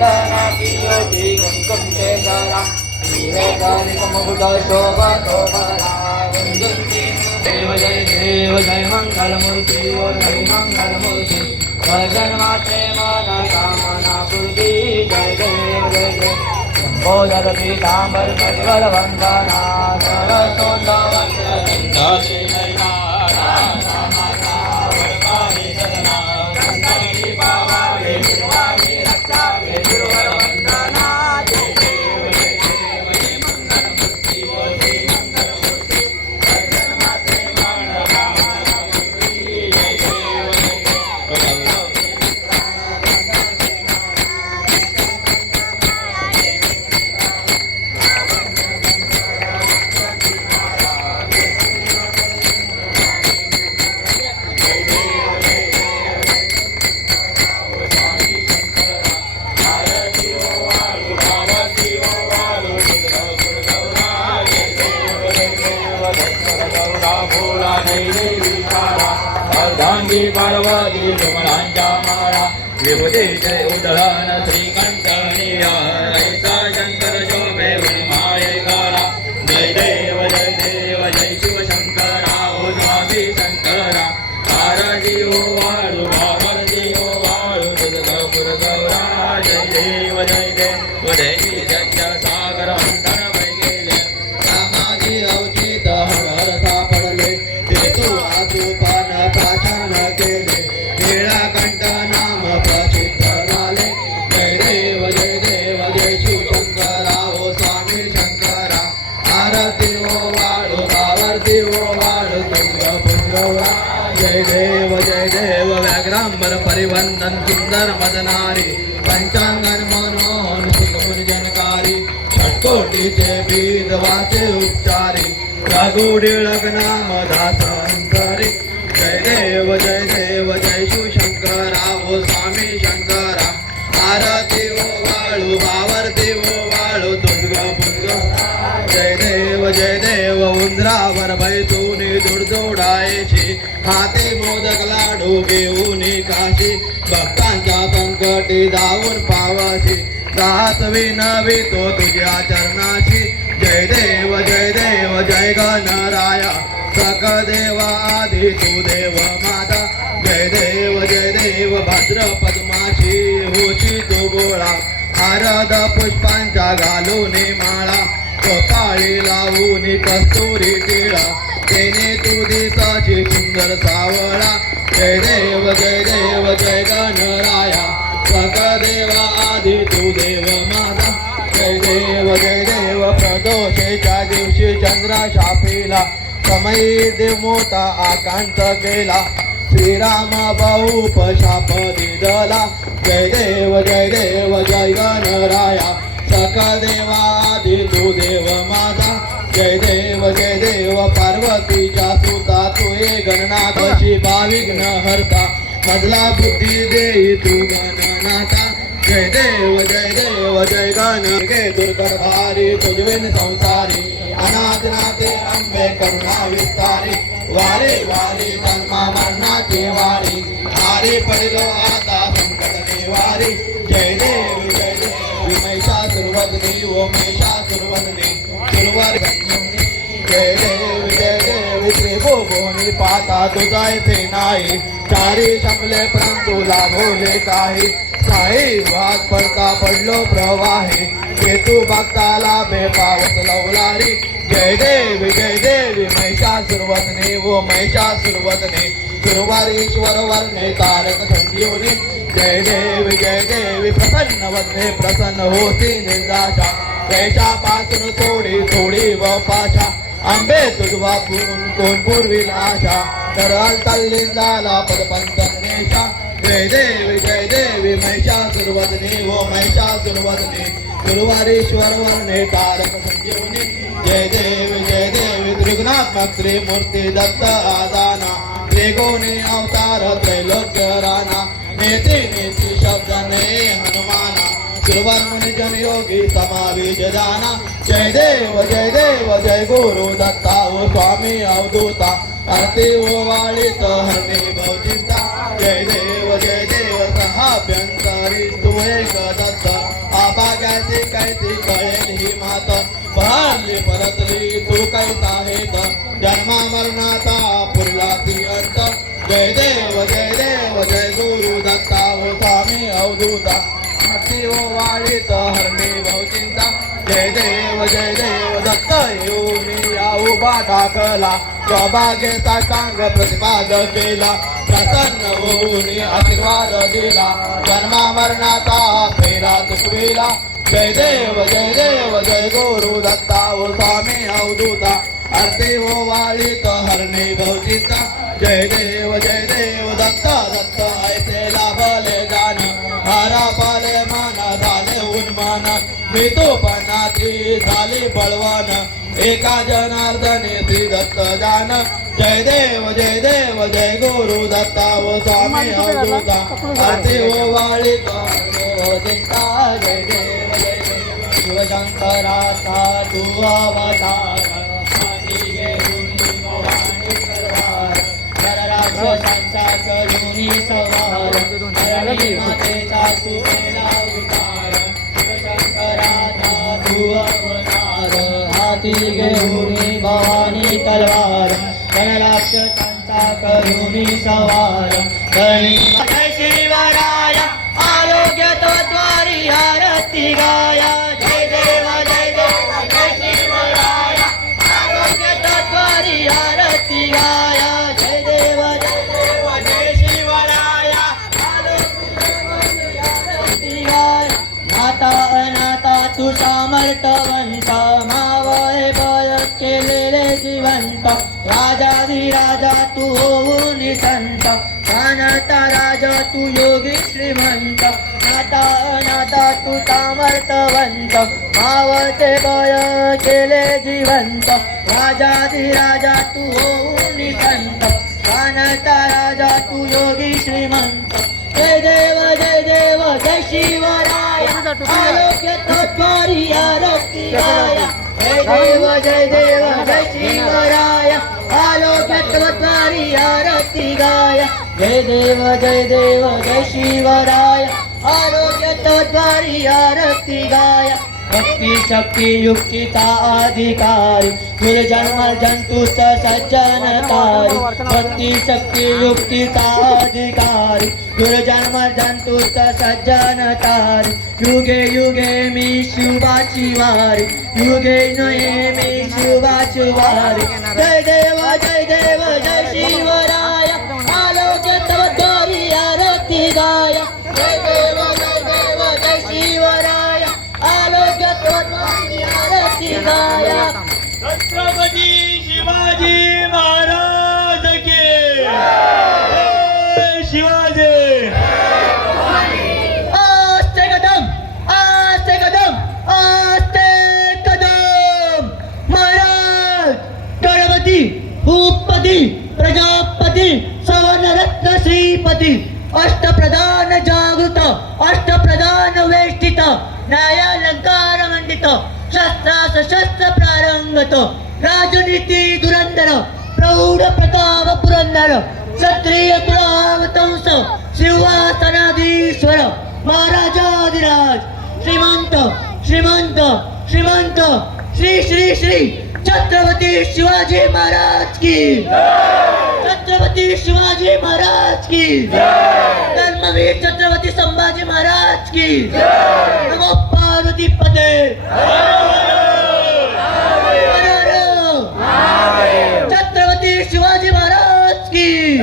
वंदना पियोति कुंकुम केसरा हीरे कालिकमुकुट शोभतो बला वंदन्ति देव जय मंगलमूर्ति जय मंगलमूर्ति भजन माते मन कामना पूर्ति जय देव जय जय शंभोदर पीतांबर परिवर वंदना सरसोंदर वंदना पार्वती सुमलांच्या माळा विभूती जय उदहन श्रीकंठनिया ऐसा शंकर शोभे माये काला जय देव जय शिव शंकरा ओ स्वामी शंकरा आरती ओ वाळू आरती ओ वाळू तुझगपुर गौरा जय देव जय सत्य सागर मंथन वै गेले समाधी अवचित हर सापडले ते तू आजोपान प्राचन केले नीळकंठ नाम प्रसिद्ध झाले जय देव जय शिव शंकरा ओ स्वामी शंकरा आरती ओ वाळू आरती ओ वाळू तुझगपुर गौरा जय देव व्याघ्रांबर परिवंदन सुंदर मदनारी पंचांगन मनोहन सुखमुंजनकारी षटकोटीचे वेद वाचे उपचारी रघुडीळक नाम दासांतरी जय देव जय शिव शंकरा ओ स्वामी शंकरा आरती ओ वाळू आरती ओ वाळू तुझगपुर जय देव उंदरावर बैसूनी दुर्दोडायची हाती मोदक लाडू घेऊन काशी भक्तांच्या संकटी जाऊन पावाशी दास विनवी तो तुझ्या चरणाशी जय देव जय गणराया सकदेवा आदि तू देव माता जय देव भद्र पद्माशी होची तू गोळा हारद पुष्पांच्या घालून माळा कपाळी लावून कस्तुरी टिळा तेने तू दिसाची सुंदर सावळा जय देव जय गणराया सकदेवा आदि तू देव माता जय देव प्रदोषेच्या दिवशी चंद्र शापीला समयी देव मोठा आकांत केला श्रीराम बहुप शाप दिदला जय देव जय गणराया सकदेवादि तू देव माता जय देव पार्वतीच्या सुता तू हे गणनाथ शिवाविघ्न हरता मधला बुद्धी देई तू गणनाथा जय देव जय गण गे दुर्गण भारी तुझविन संसारी अनाथनाथे अंबे करुणा विस्तारी वारी जन्मा मरणाची वारी हारी पडलो आता संकट निवारी जय देव महिषासुरवदनी ओ महिषासुरवदनी सुरवर जय देव त्रिभुवनी पाता तुझा येथे नाही चारी शमले परंतु लाभोले काही साई वाद पडता पडलो प्रवाही केतू भक्ताला बेपावत लवलारी जय देवी महिषासुरवदनी ओ महिषासुरवदनी सुरवारीश्वर वर्णे तारक संजीवनी जय देवी प्रसन्न वदने प्रसन्न होती निर्दाशा देशापासून थोडी व पाशा आंबे तुझवा कोण पूर्वी आशा तरल तल्लिंदाला पदपंतनेशा जय देवी महिषासुरवदनी ओ महिषासुरवदनी गुरुवारीश्वर वर्णे तारक संजीवनी जय देवी त्रिगुणात्मक त्रिमूर्ती दत्त आदाना त्रिगुणी अवतार त्रैलोक्य राणा नेती शब्दने हनुमाना सुरवर मुनि जन योगी समावेश जाना जय देव जय गुरु दत्ता ओ स्वामी अवधूता आरती ओ वाळीत हरणे भवचिंता जय देव सहाभ्यंतरी तू एक दत्ता ती कळेल ही मात बहारली परतली तू कैसा हेत जन्मा मरणाचा पुरला ती अंत जय देव जय गुरु दत्ता ओ स्वामी अवधूता हाती ओ वाळीत हरणे बहुचिंता जय देव दत्त येऊन या उभा टाकला स्वभाग्याचा कांग प्रतिपाद केला प्रसन्न होऊन आशीर्वाद दिला जन्मा मरणाचा फेरा चुकविला जय देव जय गुरु दत्ता ओ स्वामी अवधूता आरती ओ वाळीत हरणे बहुचिंता जय देव दत्त दत्त ऐसे लाभले जान हारा पाले माना झाले उन्मान मी तो पणाची झाली बळवान एका जनार्दने श्री दत्त जान जय देव जय गुरु दत्ता व स्वामी अवधूता आरती ओ वाळीत चिंता जय देव शिवशंकराचा तू अवतार हाती घेऊन भवानी तलवार नरराक्षसांचा करुणी सवार धरणी मातेचा तू केला उद्धार शिवशंकराचा तू अवतार हाती घेऊन भवानी तलवार नरराक्षसांचा करुणी सवार धरणी जय शिवराय आरोग्य तो द्वारी आरती गाया जय देव जय शिवराय आरोग्य तो द्वारी आरती गाया जय देव जय शिवराय आरती गाया नाता अनाथा तू सामर्थवंत मावळे बळ केलेले जिवंत राजाधिराजा तू होऊन संत अनाथा राजा तू योगी श्रीमंत नाता अनाथा तू सामर्थवंत मावळते बळ केले जिवंत राजाधिराजा तू होऊन संत अनाथा राजा तू योगी श्रीमंत जय देव जय शिवराय आरोग्य तत्वारी आरती गाया जय देव जय शिवराय आरोग्य तत्वारी आरती गाया जय देव जय शिवराय आरोग्य तत्वारी आरती गाया भक्ती शक्ती युक्तीचा अधिकारी दुर्जन्म जंतूचा सज्जनकारी भक्ती शक्ती युक्तीचा अधिकारी दुर्जन्म जंतूचा सज्जनकारी युगे युगे मी शिवाची वारी युगे नये मी शिवाची वारी जय देव जय शिवराय आरोग्य तत्वारी आरती गाया जय देव जय शिवराय आरोग्य तत्वारी आरती गाया छत्रपती शिवाजी महाराज की शिवाजी आस्ते कदम महाराज गणपती भूपती प्रजापती सवर्णरत्न श्रीपती अष्टप्रधान जागृत अष्टप्रधान वेष्टित न्यायालंकार मंडित शस्त्र प्रारंगत राजनीती धुरंधर प्रौढ प्रताप पुरंदर क्षत्रिय कुलावतंस सिंहासनाधीश्वर महाराजाधिराज श्रीमंत श्री छत्रपती शिवाजी महाराज की छत्रपती शिवाजी महाराज की धर्मवीर छत्रपती संभाजी महाराज की नमो पार्वती पते छत्रपती शिवाजी महाराज की